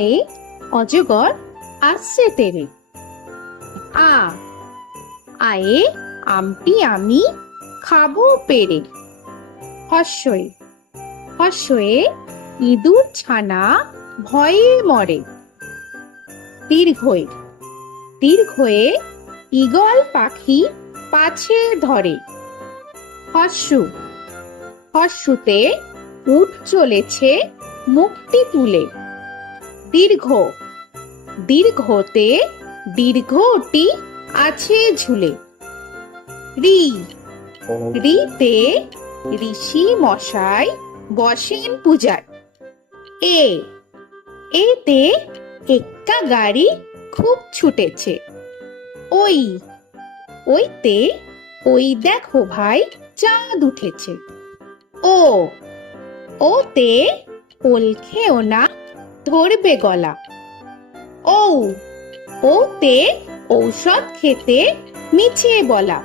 অয়ে অজগর আসছে তেরে। আ আয়ে আমটি আমি খাবো পেরে। হর্ষয়ে হর্ষয়ে ইঁদুর ছানা ভয়ে মরে। দীর্ঘয়ে দীর্ঘয়ে ঈগল পাখি পাছে ধরে। হর্ষু হর্ষুতে উট চলেছে মুখটি তুলে। দীর্ঘ দীর্ঘতে দীর্ঘটি আছে ঝুলে। রি রিতে ঋষি মশাই বসেন পূজায়। এ এতে এক্কা গাড়ি খুব ছুটেছে। ওই ওইতে ওই দেখো ভাই চাঁদ উঠেছে। ও ওতে ওল খেও না ধরবে গলা। ঔ ওতে ঔষধ খেতে মিছে বলা।